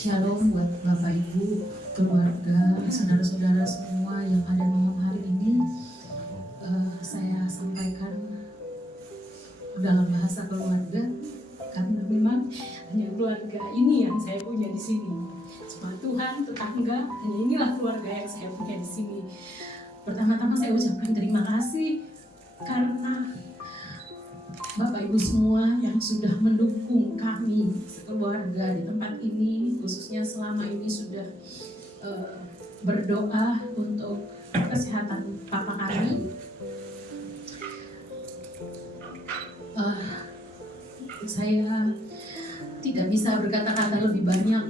Shalom buat Bapak Ibu, keluarga, saudara-saudara semua yang ada malam hari ini. Saya sampaikan dalam bahasa keluarga karena memang hanya keluarga ini yang saya punya di sini. Cuma Tuhan, tetangga, hanya inilah keluarga yang saya punya di sini. Pertama-tama saya ucapkan terima kasih karena Bapak Ibu semua yang sudah mendukung kami sekeluarga di tempat ini, khususnya selama ini sudah berdoa untuk kesehatan papa kami. Saya tidak bisa berkata-kata lebih banyak,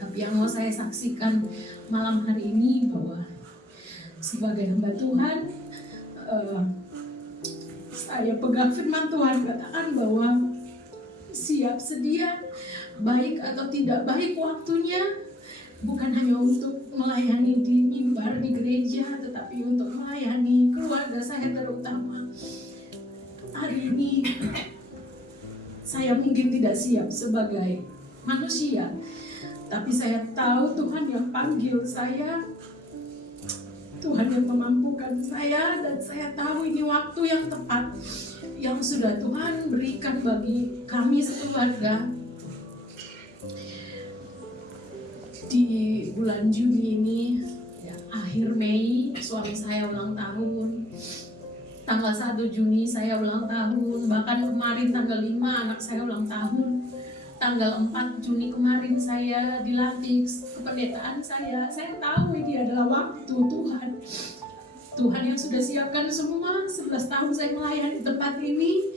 tapi yang mau saya saksikan malam hari ini bahwa sebagai hamba Tuhan, saya pegang firman Tuhan katakan bahwa siap sedia, baik atau tidak baik waktunya, bukan hanya untuk melayani di mimbar di gereja, tetapi untuk melayani keluarga saya terutama. Hari ini saya mungkin tidak siap sebagai manusia, tapi saya tahu Tuhan yang panggil saya, Tuhan yang memampukan saya, dan saya tahu ini waktu yang tepat yang sudah Tuhan berikan bagi kami sekeluarga. Di bulan Juni ini, ya, akhir Mei, suami saya ulang tahun. Tanggal 1 Juni saya ulang tahun, bahkan kemarin tanggal 5 anak saya ulang tahun. Tanggal 4 Juni kemarin saya dilantik kependetaan saya. Saya tahu ini adalah waktu Tuhan. Tuhan yang sudah siapkan semua. 11 tahun saya melayani di tempat ini.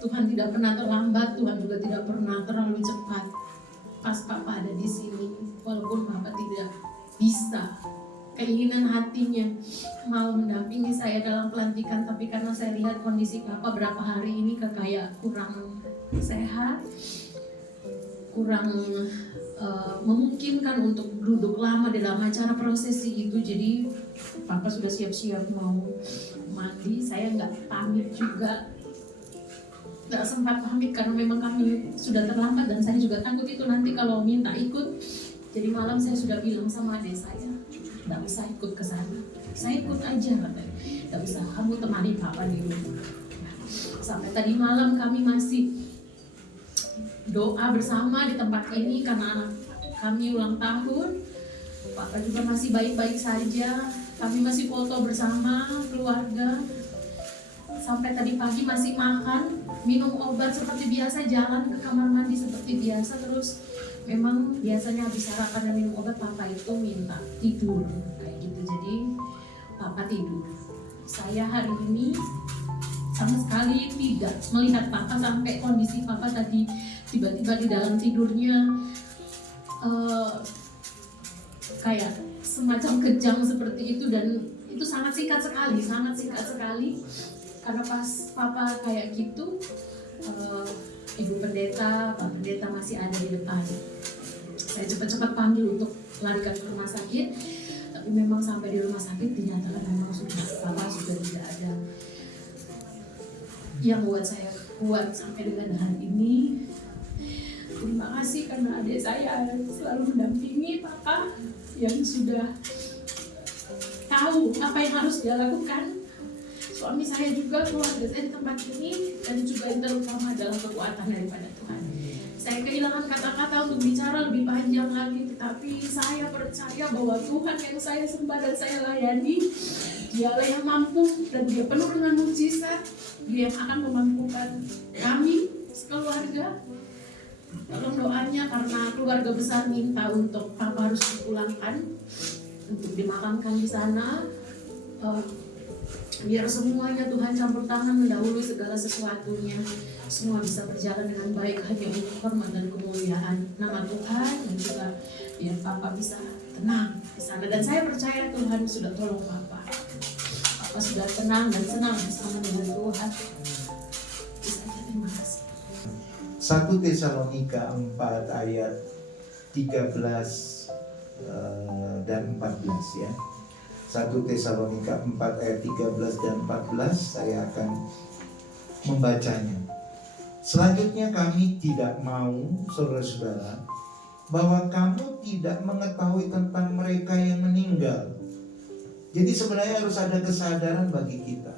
Tuhan tidak pernah terlambat, Tuhan juga tidak pernah terlalu cepat. Pas Papa ada di sini, walaupun Papa tidak bisa, keinginan hatinya mau mendampingi saya dalam pelantikan, tapi karena saya lihat kondisi Papa berapa hari ini kayak kurang sehat, kurang memungkinkan untuk duduk lama dalam acara prosesi itu. Jadi Papa sudah siap-siap mau mandi. Saya nggak pamit juga, nggak sempat pamit karena memang kami sudah terlambat, dan saya juga takut itu nanti kalau minta ikut. Jadi malam saya sudah bilang sama adik saya, nggak usah ikut ke sana, saya ikut aja katanya, nggak usah, kamu temani Papa di rumah. Sampai tadi malam kami masih doa bersama di tempat ini karena anak kami ulang tahun. Papa juga masih baik-baik saja. Kami masih foto bersama keluarga. Sampai tadi pagi masih makan, minum obat seperti biasa, jalan ke kamar mandi seperti biasa. Terus memang biasanya habis sarapan dan minum obat Papa itu minta tidur kayak gitu. Jadi Papa tidur. Saya hari ini sama sekali tidak melihat Papa sampai kondisi Papa tadi tiba-tiba di dalam tidurnya kayak semacam kejang seperti itu, dan itu sangat singkat sekali. Karena pas Papa kayak gitu, Ibu Pendeta, Pak Pendeta masih ada di depan. Saya cepat-cepat panggil untuk larikan ke rumah sakit, tapi memang sampai di rumah sakit dinyatakan memang Papa sudah tidak ada. Yang buat saya kuat sampai dengan hari ini, terima kasih karena adik saya selalu mendampingi Papa, yang sudah tahu apa yang harus dia lakukan. Suami saya juga, keluarga saya di tempat ini, dan juga yang terutama adalah kekuatan daripada Tuhan. Saya kehilangan kata-kata untuk bicara lebih panjang lagi, tetapi saya percaya bahwa Tuhan yang saya sembah dan saya layani, Dialah yang mampu, dan Dia penuh dengan mukjizat. Dia yang akan memampukan kami sekeluarga. Tolong doanya, karena keluarga besar minta untuk Papa harus dipulangkan untuk dimakamkan di sana. Biar semuanya Tuhan campur tangan mendahului segala sesuatunya. Semua bisa berjalan dengan baik hanya untuk hormat dan kemuliaan nama Tuhan, dan juga biar Papa bisa tenang di sana. Dan saya percaya Tuhan sudah tolong Papa. Papa sudah tenang dan senang bersama dengan Tuhan. Terima kasih. 1 Tesalonika 4 ayat 13 dan 14 ya. 1 Tesalonika 4 ayat 13 dan 14 saya akan membacanya. Selanjutnya kami tidak mau saudara-saudara bahwa kamu tidak mengetahui tentang mereka yang meninggal. Jadi sebenarnya harus ada kesadaran bagi kita.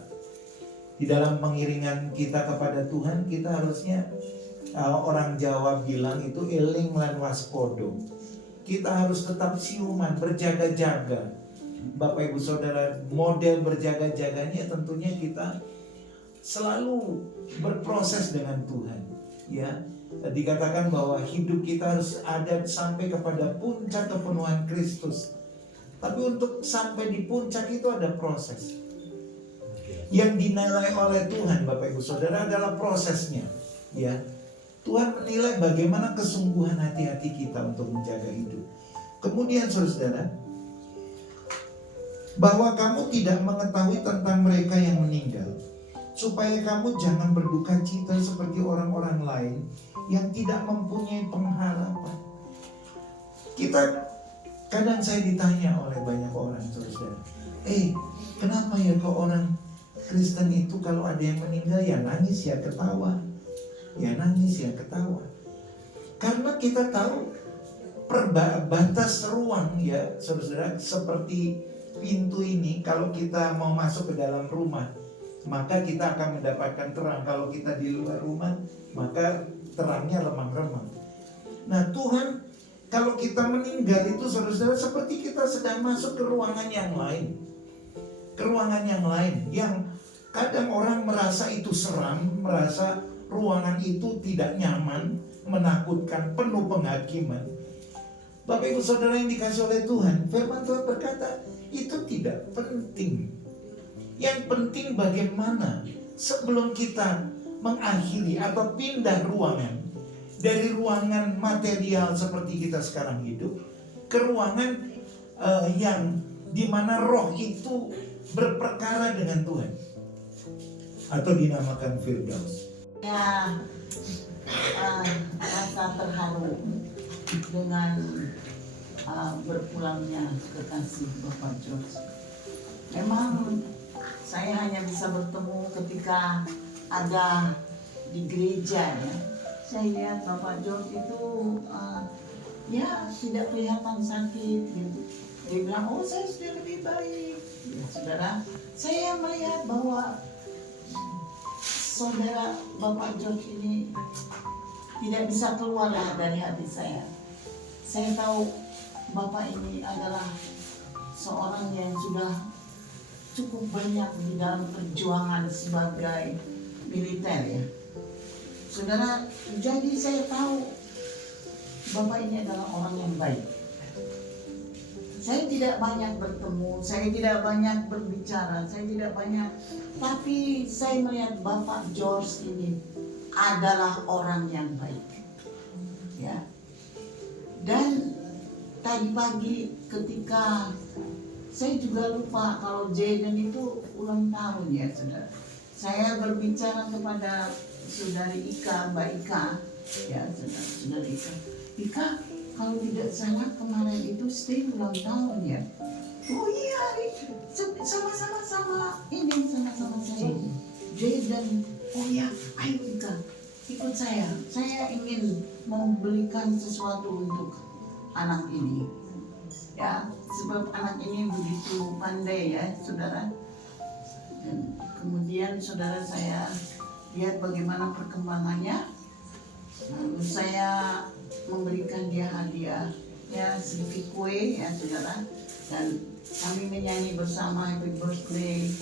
Di dalam pengiringan kita kepada Tuhan, kita harusnya orang Jawa bilang itu eling lan waspodo. Kita harus tetap siuman, berjaga-jaga. Bapak Ibu Saudara, model berjaga-jaganya tentunya kita selalu berproses dengan Tuhan. Ya, dikatakan bahwa hidup kita harus ada sampai kepada puncak kepenuhan Kristus. Tapi untuk sampai di puncak itu ada proses. Yang dinilai oleh Tuhan, Bapak Ibu Saudara, adalah prosesnya. Ya, Tuhan menilai bagaimana kesungguhan hati-hati kita untuk menjaga hidup. Kemudian saudara, bahwa kamu tidak mengetahui tentang mereka yang meninggal, supaya kamu jangan berduka cita seperti orang-orang lain yang tidak mempunyai pengharapan. Kadang saya ditanya oleh banyak orang, saudara, kenapa ya kok orang Kristen itu kalau ada yang meninggal ya nangis ya ketawa, ya nangis ya ketawa. Karena kita tahu batas ruang ya saudara, seperti pintu ini, kalau kita mau masuk ke dalam rumah maka kita akan mendapatkan terang. Kalau kita di luar rumah maka terangnya remang-remang. Nah Tuhan, kalau kita meninggal itu saudara, seperti kita sedang masuk ke ruangan yang lain. Ke ruangan yang lain yang kadang orang merasa itu seram, merasa ruangan itu tidak nyaman, menakutkan, penuh penghakiman. Bapak Ibu Saudara yang dikasih oleh Tuhan, firman Tuhan berkata, itu tidak penting. Yang penting bagaimana sebelum kita mengakhiri atau pindah ruangan dari ruangan material seperti kita sekarang hidup ke ruangan yang dimana roh itu berperkara dengan Tuhan, atau dinamakan Firdaus. Ya, rasa terharu dengan berpulangnya kekasih Bapak George. Memang saya hanya bisa bertemu ketika ada di gereja ya. Saya lihat Bapak George itu ya tidak kelihatan sakit gitu. Dia bilang, oh saya sudah lebih baik. Ya, saudara, saya melihat bahwa saudara Bapak George ini tidak bisa keluar dari hati saya. Saya tahu Bapak ini adalah seorang yang sudah cukup banyak di dalam perjuangan sebagai militer ya. Saudara, jadi saya tahu Bapak ini adalah orang yang baik. Saya tidak banyak bertemu, saya tidak banyak berbicara, saya tidak banyak, tapi saya melihat Bapak George ini adalah orang yang baik. Ya. Dan tadi pagi ketika saya juga lupa kalau Jaden itu ulang tahun ya saudara. Saya berbicara kepada saudari Ika, Mbak Ika, ya saudari Ika. Ika, kalau tidak salah kemarin itu Steve ulang tahun ya. Oh iya, sama-sama ini sama-sama saya. Jaden, oh ya, ayo Ika, ikut saya. Saya ingin membelikan sesuatu untuk anak ini. Ya, sebab anak ini begitu pandai ya, saudara. Dan kemudian saudara, saya lihat bagaimana perkembangannya. Lalu saya memberikan dia hadiah, ya sedikit kue ya saudara. Dan kami menyanyi bersama Happy Birthday.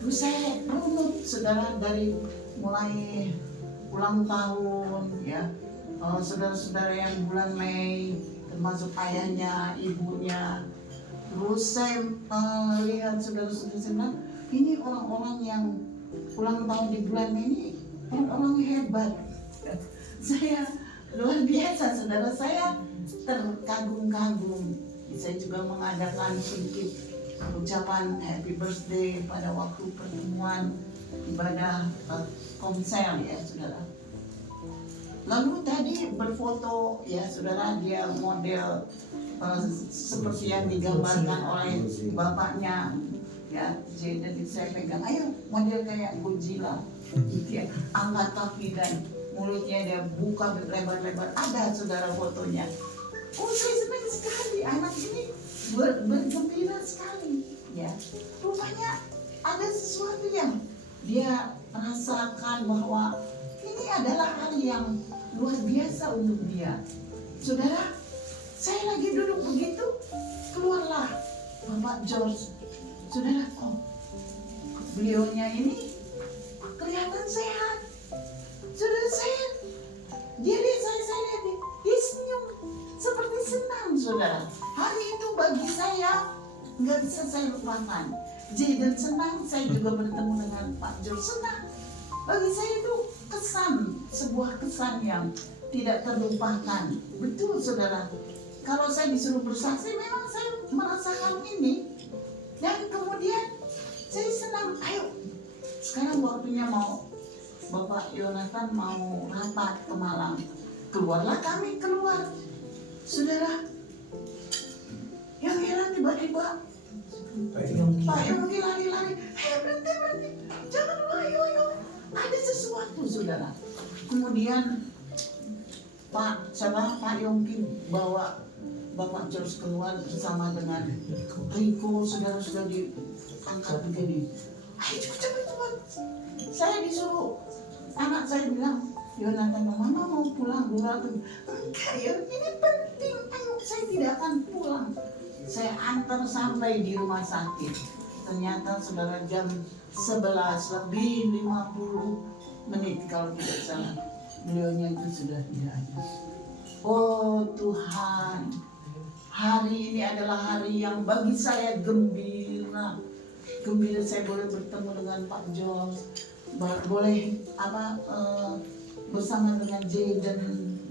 Terus saya runut saudara dari mulai ulang tahun ya. Saudara-saudara yang bulan Mei, termasuk ayahnya, ibunya. Terus saya lihat saudara-saudara, saya bilang, ini orang-orang yang ulang tahun di bulan Mei ini orang-orang hebat. Saya luar biasa saudara, saya terkagum-kagum. Saya juga mengadakan sedikit ucapan happy birthday pada waktu pertemuan ibadah konser ya saudara. Lalu tadi berfoto ya saudara, dia model seperti yang digambarkan oleh bapaknya ya. Jadi saya pegang, ayo model kayak Godzilla gitu ya, angkat kaki dan mulutnya dia buka lebar-lebar, ada saudara fotonya. Oh, saya senang sekali, anak ini bergembira sekali, ya. Rupanya ada sesuatu yang dia rasakan bahwa ini adalah hal yang luar biasa untuk dia. Saudara, saya lagi duduk begitu, keluarlah Bapak George. Saudara, oh, beliaunya ini kelihatan sehat. Saudara, dia lihat saya lihat dia senyum seperti senang, saudara. Hari itu bagi saya nggak bisa saya lupakan. Jaden senang, saya juga bertemu dengan Pak George senang. Bagi saya itu sebuah kesan yang tidak terlupakan. Betul, saudara. Kalau saya disuruh bersaksi, memang saya merasakan ini. Dan kemudian saya senang, ayo sekarang waktunya mau Bapak Yonatan mau rapat ke Malang. Keluarlah kami keluar. Saudara, yang heran tiba-tiba Pak Yongki lari-lari. Hei, berhenti. Jangan dulu, ayo. Ada sesuatu, saudara. Kemudian Pak Yongki bawa Bapak George keluar bersama dengan Riko, saudara sudah diangkat begini. Ayo cepat. Saya disuruh, anak saya bilang, Yonatan, mama mau pulang dulu. Enggak ya, ini penting. Ayo, saya tidak akan pulang. Saya antar sampai di rumah sakit. Ternyata saudara jam 11 lebih 50 menit kalau tidak salah. Beliaunya itu sudah tidak ada. Oh Tuhan, hari ini adalah hari yang bagi saya gembira. Gembira saya boleh bertemu dengan Pak George, boleh bersama dengan Jaden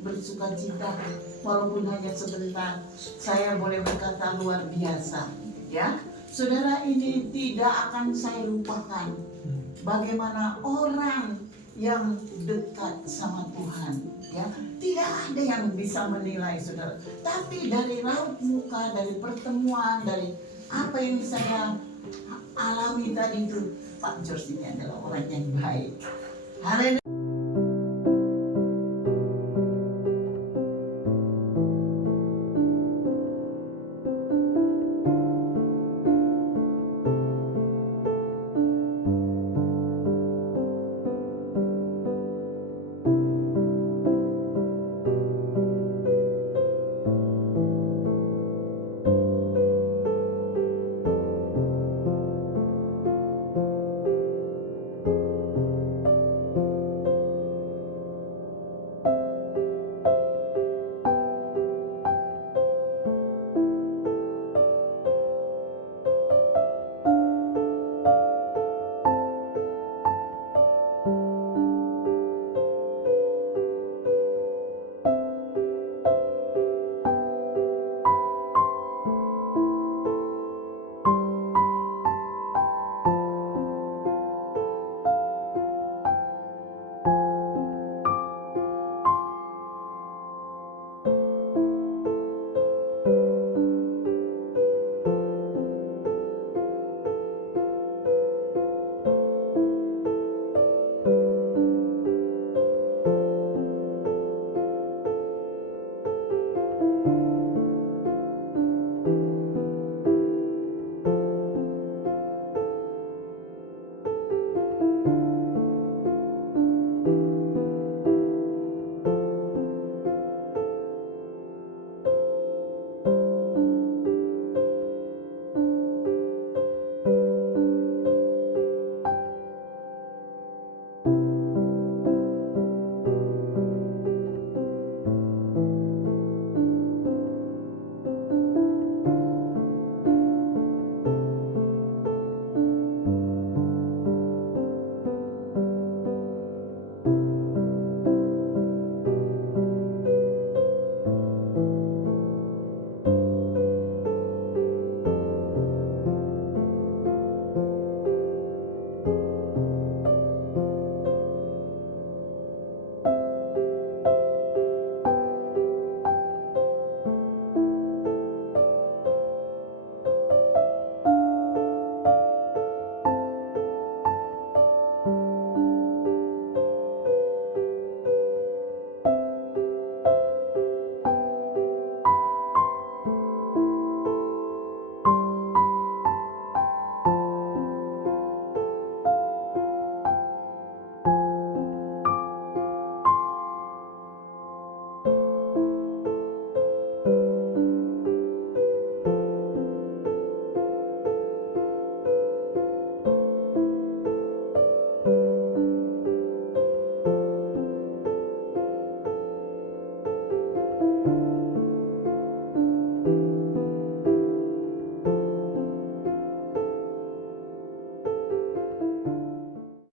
bersuka cita, walaupun hanya sebentar. Saya boleh berkata luar biasa, ya. Saudara, ini tidak akan saya lupakan bagaimana orang yang dekat sama Tuhan, ya. Tidak ada yang bisa menilai, saudara. Tapi dari raut muka, dari pertemuan, dari apa yang saya alami tadi itu, Pak George ini adalah orang yang baik. Haleluya.